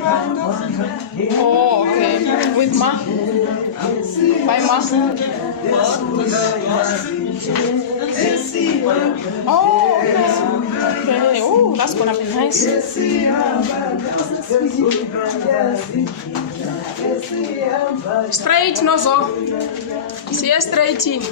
Oh, okay. With Ma? By Ma? Oh, okay. Okay. Oh, that's gonna be nice. Straight, Nozoh. See you straight in.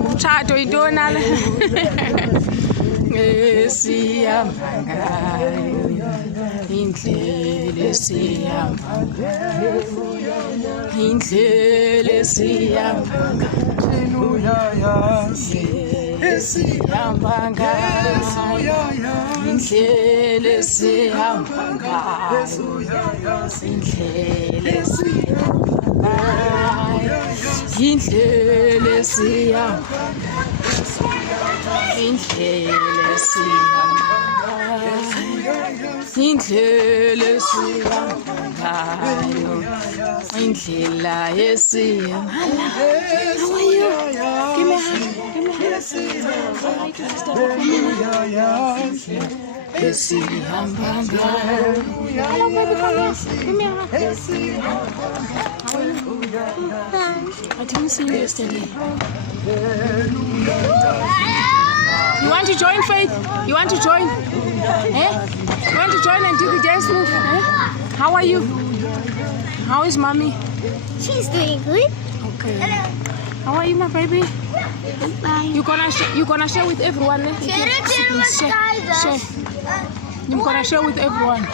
Umtshato yintoni le? Esihamba ngayo indlela esihamba ngayo indlela esihamba ngayo esihamba ngayo indlela esihamba ngayo indlela esihamba ngayo indlela esihamba indlela esihamba indlela esihamba ngayo indlela esihamba I didn't see you yesterday. You want to join, Faith? You want to join? Eh? You want to join and do the dance move? Eh? How are you? How is mommy? She's doing good. Okay. How are you, my baby? Bye. You gonna share with everyone? Eh? Share. You gonna share with everyone.